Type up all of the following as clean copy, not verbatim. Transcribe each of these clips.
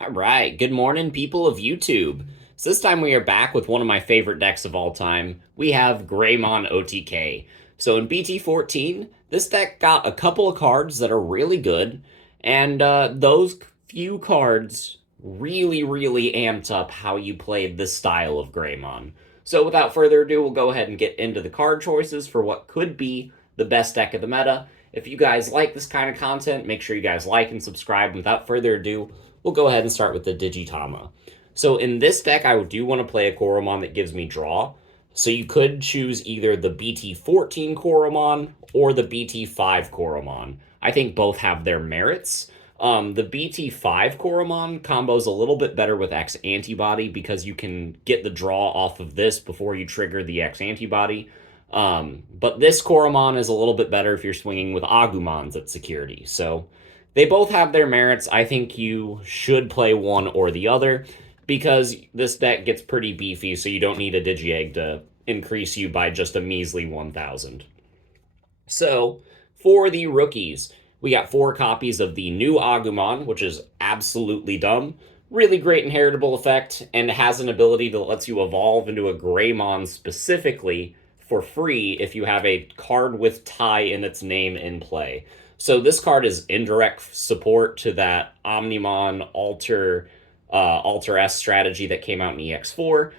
All right, good morning, people of YouTube. So this time we are back with one of my favorite decks of all time. We have Greymon OTK. So in BT14, this deck got a couple of cards that are really good, and those few cards really amped up how you played this style of Greymon. So without further ado, we'll go ahead and get into the card choices for what could be the best deck of the meta. If you guys like this kind of content, make sure you guys like and subscribe. Without further ado, we'll go ahead and start with the Digi-Tama. So in this deck, I do want to play a Koromon that gives me draw. So you could choose either the BT14 Koromon or the BT5 Koromon. I think both have their merits. The BT5 Koromon combos a little bit better with X antibody because you can get the draw off of this before you trigger the X antibody. But this Koromon is a little bit better if you're swinging with Agumons at security. So they both have their merits. I think you should play one or the other because this deck gets pretty beefy, so you don't need a Digi-Egg to increase you by just a measly 1,000. So, for the rookies, we got 4 copies of the new Agumon, which is absolutely dumb. Really great inheritable effect, and has an ability that lets you evolve into a Greymon specifically for free if you have a card with tie in its name in play. So this card is indirect support to that Omnimon Alter S strategy that came out in EX4.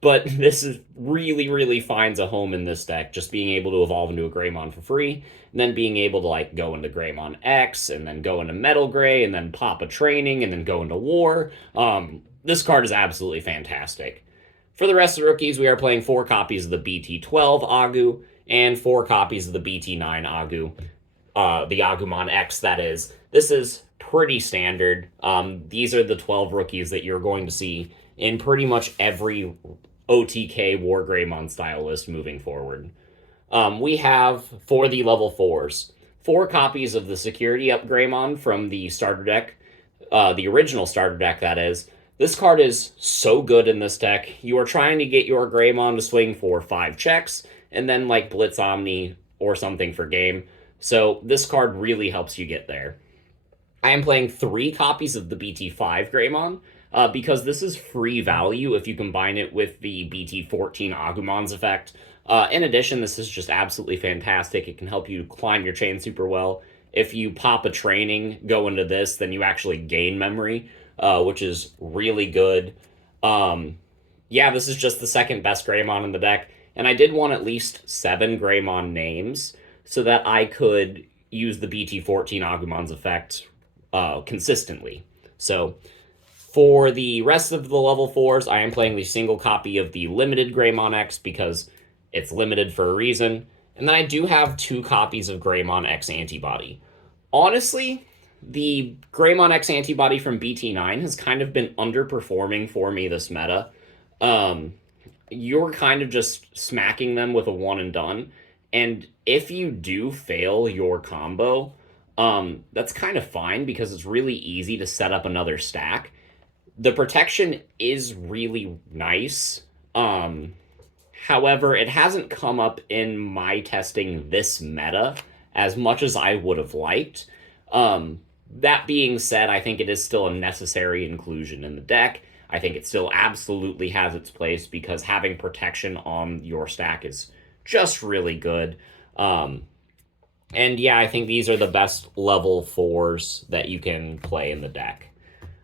But this is really finds a home in this deck, just being able to evolve into a Greymon for free, and then being able to like go into Greymon X, and then go into Metal Gray, and then pop a training, and then go into War. This card is absolutely fantastic. For the rest of the rookies, we are playing 4 copies of the BT12 Agu and 4 copies of the BT9 Agu, the Agumon X, that is. This is pretty standard. These are the 12 rookies that you're going to see in pretty much every OTK Wargreymon style list moving forward. We have, for the level 4s, 4 copies of the Security Up Greymon from the starter deck, the original starter deck, that is. This card is so good in this deck. You are trying to get your Greymon to swing for 5 checks, and then like Blitz Omni or something for game. So this card really helps you get there. I am playing 3 copies of the BT5 Greymon, because this is free value if you combine it with the BT14 Agumon's effect. In addition, this is just absolutely fantastic. It can help you climb your chain super well. If you pop a training, go into this, then you actually gain memory, which is really good. Yeah, this is just the second best Greymon in the deck, and I did want at least 7 Greymon names so that I could use the BT14 Agumon's effect consistently. So for the rest of the level 4s, I am playing the single copy of the limited Greymon X because it's limited for a reason. And then I do have 2 copies of Greymon X Antibody. Honestly, the Greymon X Antibody from BT9 has kind of been underperforming for me this meta. You're kind of just smacking them with a one and done. And if you do fail your combo, that's kind of fine because it's really easy to set up another stack. The protection is really nice. However, it hasn't come up in my testing this meta as much as I would have liked. That being said, I think it is still a necessary inclusion in the deck. I think it still absolutely has its place because having protection on your stack is just really good. And yeah, I think these are the best level 4s that you can play in the deck.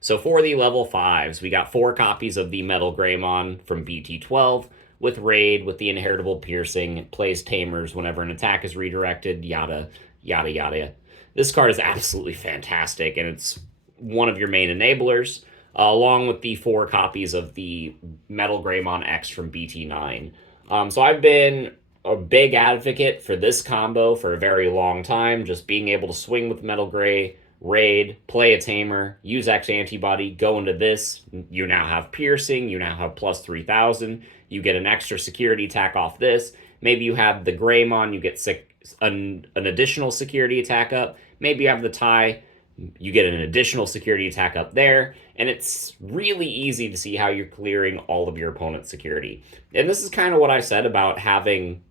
So for the level 5s, we got 4 copies of the Metal Greymon from BT12 with Raid, with the inheritable piercing. It plays Tamers whenever an attack is redirected, yada, yada, yada. This card is absolutely fantastic, and it's one of your main enablers, along with the 4 copies of the Metal Greymon X from BT9. So I've been a big advocate for this combo for a very long time, just being able to swing with Metal Gray, Raid, play a Tamer, use X Antibody, go into this. You now have Piercing, you now have plus 3,000. You get an extra security attack off this. Maybe you have the Greymon, you get an additional security attack up. Maybe you have the tie, you get an additional security attack up there. And it's really easy to see how you're clearing all of your opponent's security. And this is kind of what I said about having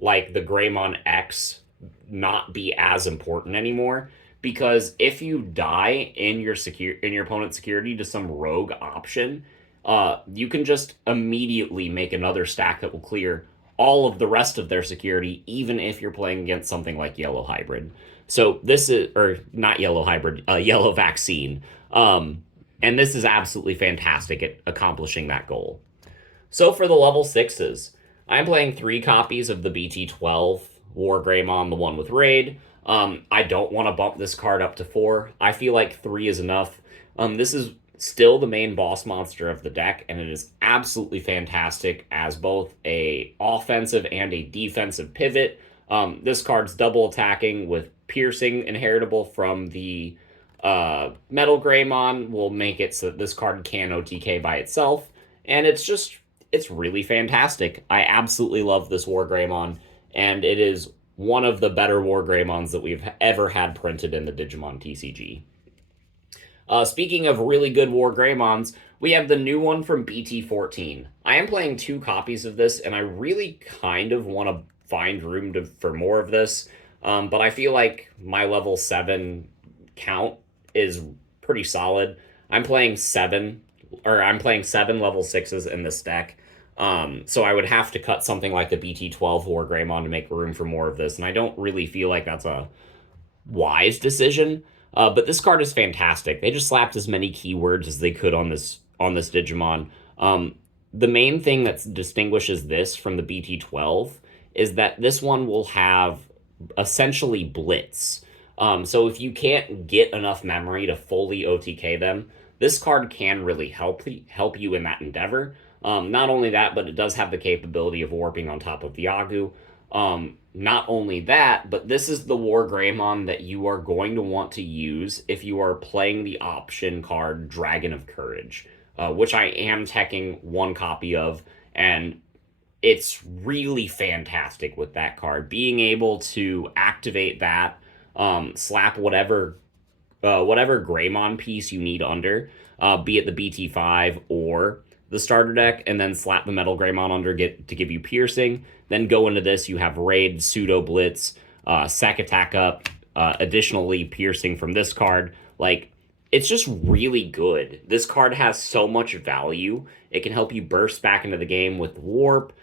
like the Greymon X not be as important anymore, because if you die in your opponent's security to some rogue option, you can just immediately make another stack that will clear all of the rest of their security, even if you're playing against something like Yellow Hybrid. So this is, or not Yellow Hybrid, Yellow Vaccine. And this is absolutely fantastic at accomplishing that goal. So for the level 6s, I'm playing 3 copies of the BT12 Wargreymon, the one with Raid. I don't want to bump this card up to 4. I feel like 3 is enough. This is still the main boss monster of the deck, and it is absolutely fantastic as both a offensive and a defensive pivot. This card's double attacking with piercing inheritable from the Metal Greymon will make it so that this card can OTK by itself, and it's really fantastic. I absolutely love this Wargreymon, and it is one of the better Wargreymons that we've ever had printed in the Digimon TCG. Speaking of really good Wargreymons, we have the new one from BT14. I am playing 2 copies of this, and I really kind of want to find room for more of this, but I feel like my level 7 count is pretty solid. I'm playing 7 level 6s in this deck. So I would have to cut something like the BT12 Wargreymon to make room for more of this, and I don't really feel like that's a wise decision. But this card is fantastic. They just slapped as many keywords as they could on this Digimon. The main thing that distinguishes this from the BT12 is that this one will have essentially Blitz. So if you can't get enough memory to fully OTK them, this card can really help you in that endeavor. Not only that, but it does have the capability of warping on top of the Agu. Not only that, but this is the Wargreymon that you are going to want to use if you are playing the option card Dragon of Courage, which I am teching 1 copy of, and it's really fantastic with that card. Being able to activate that, slap whatever Greymon piece you need under, be it the BT5 or the starter deck, and then slap the Metal Greymon under to give you piercing. Then go into this, you have Raid, Pseudo Blitz, Sec Attack up, additionally piercing from this card. Like, it's just really good. This card has so much value. It can help you burst back into the game with Warp.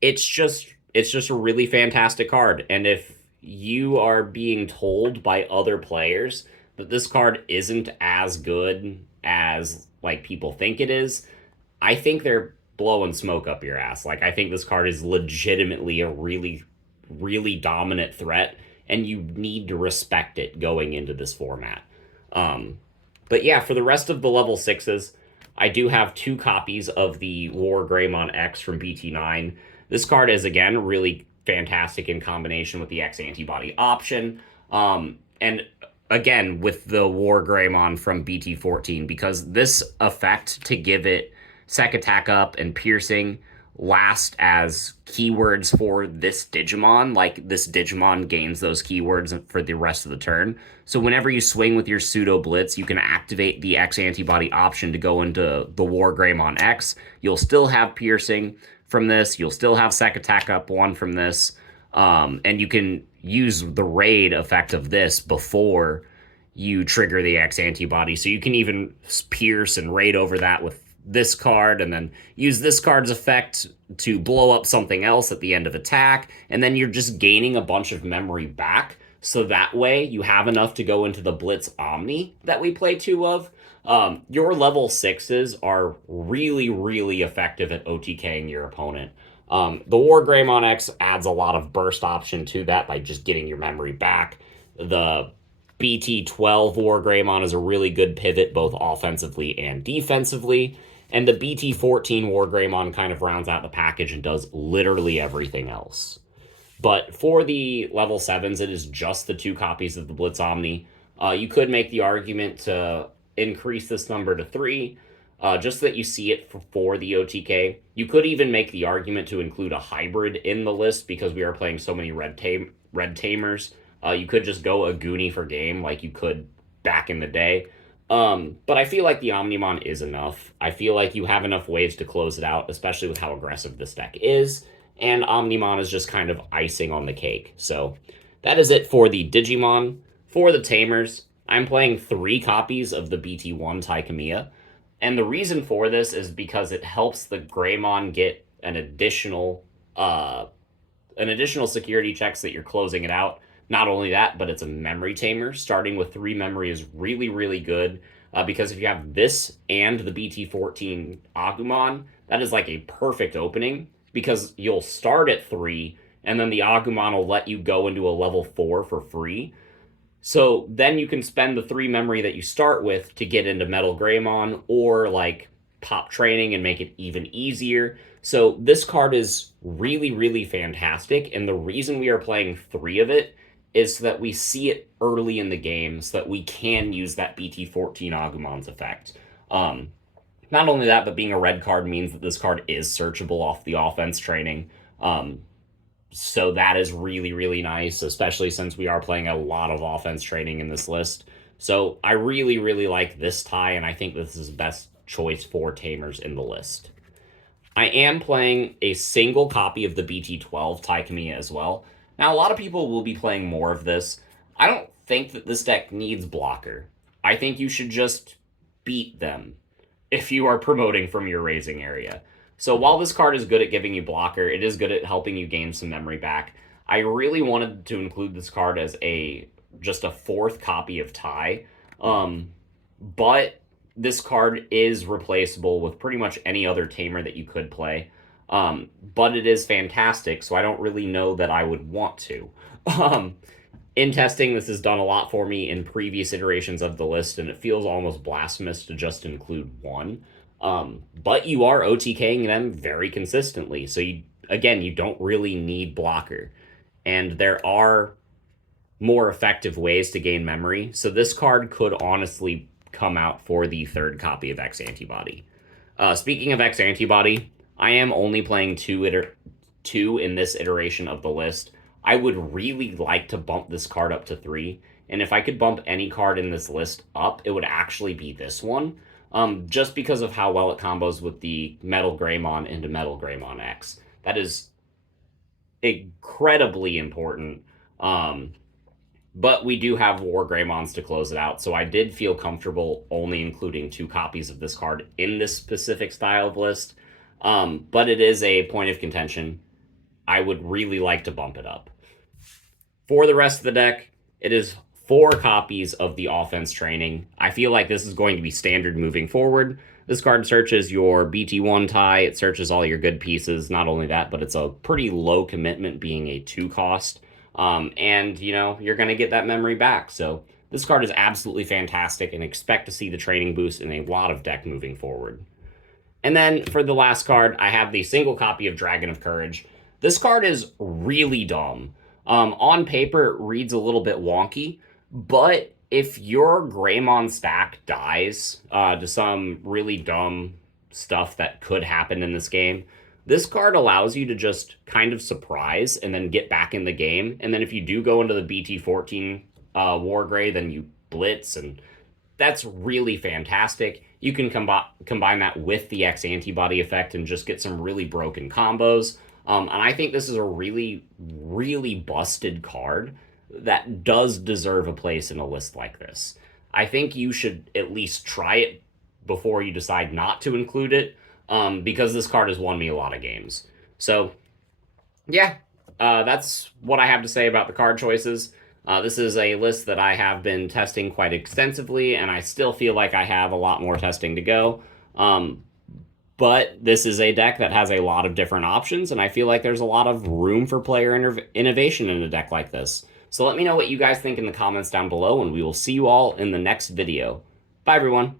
It's just a really fantastic card. And if you are being told by other players that this card isn't as good as like people think it is, I think they're blowing smoke up your ass. Like, I think this card is legitimately a really, really dominant threat, and you need to respect it going into this format. But yeah, for the rest of the level 6s, I do have 2 copies of the Wargreymon X from BT9. This card is, again, really fantastic in combination with the X antibody option. And again, with the Wargreymon from BT14, because this effect to give it Sec Attack up and piercing last as keywords for this Digimon. Like, this Digimon gains those keywords for the rest of the turn. So whenever you swing with your Pseudo Blitz, you can activate the X antibody option to go into the Wargreymon X. You'll still have piercing from this. You'll still have Sec Attack up 1 from this. And you can use the Raid effect of this before you trigger the X antibody. So you can even pierce and Raid over that with this card, and then use this card's effect to blow up something else at the end of attack, and then you're just gaining a bunch of memory back, so that way you have enough to go into the Blitz Omni that we play 2 of. Your level 6s are really, really effective at OTKing your opponent. The Wargreymon X adds a lot of burst option to that by just getting your memory back. The BT12 Wargreymon is a really good pivot both offensively and defensively. And the BT14 Wargreymon kind of rounds out the package and does literally everything else. But for the level 7s, it is just the 2 copies of the Blitz Omni. You could make the argument to increase this number to 3, just so that you see it for the OTK. You could even make the argument to include a hybrid in the list because we are playing so many red Tamers. You could just go a Goonie for game like you could back in the day. But I feel like the Omnimon is enough. I feel like you have enough ways to close it out, especially with how aggressive this deck is. And Omnimon is just kind of icing on the cake. So that is it for the Digimon. For the Tamers, I'm playing 3 copies of the BT1 Taikamiya. And the reason for this is because it helps the Greymon get an additional security checks that you're closing it out. Not only that, but it's a memory tamer. Starting with 3 memory is really, really good because if you have this and the BT14 Agumon, that is like a perfect opening because you'll start at 3 and then the Agumon will let you go into a level 4 for free. So then you can spend the 3 memory that you start with to get into Metal Greymon or like pop training and make it even easier. So this card is really, really fantastic. And the reason we are playing 3 of it is so that we see it early in the game so that we can use that BT14 Agumon's effect. Not only that, but being a red card means that this card is searchable off the offense training. So that is really, really nice, especially since we are playing a lot of offense training in this list. So I really, really like this tie, and I think this is the best choice for Tamers in the list. I am playing a single copy of the BT12 Taikamiya as well. Now, a lot of people will be playing more of this. I don't think that this deck needs blocker. I think you should just beat them if you are promoting from your raising area. So while this card is good at giving you blocker, it is good at helping you gain some memory back. I really wanted to include this card as just a 4th copy of Tai. But this card is replaceable with pretty much any other Tamer that you could play. But it is fantastic, so I don't really know that I would want to. In testing, this has done a lot for me in previous iterations of the list, and it feels almost blasphemous to just include 1. But you are OTKing them very consistently. So, you don't really need blocker. And there are more effective ways to gain memory. So this card could honestly come out for the 3rd copy of X Antibody. Speaking of X Antibody, I am only playing 2 in this iteration of the list. I would really like to bump this card up to 3. And if I could bump any card in this list up, it would actually be this one. Just because of how well it combos with the Metal Greymon into Metal Greymon X. That is incredibly important. But we do have Wargreymons to close it out, so I did feel comfortable only including 2 copies of this card in this specific style of list. But it is a point of contention. I would really like to bump it up. For the rest of the deck, it is 4 copies of the offense training. I feel like this is going to be standard moving forward. This card searches your BT1 tie. It searches all your good pieces. Not only that, but it's a pretty low commitment being a 2 cost. And, you're going to get that memory back. So this card is absolutely fantastic and expect to see the training boost in a lot of deck moving forward. And then for the last card, I have the single copy of Dragon of Courage. This card is really dumb. On paper, it reads a little bit wonky, but if your Greymon stack dies to some really dumb stuff that could happen in this game, this card allows you to just kind of surprise and then get back in the game. And then if you do go into the BT14 Wargrey, then you blitz, and that's really fantastic. You can combine that with the X Antibody effect and just get some really broken combos. And I think this is a really, really busted card that does deserve a place in a list like this. I think you should at least try it before you decide not to include it, because this card has won me a lot of games. So, yeah, that's what I have to say about the card choices. This is a list that I have been testing quite extensively, and I still feel like I have a lot more testing to go. But this is a deck that has a lot of different options, and I feel like there's a lot of room for player innovation in a deck like this. So let me know what you guys think in the comments down below, and we will see you all in the next video. Bye, everyone.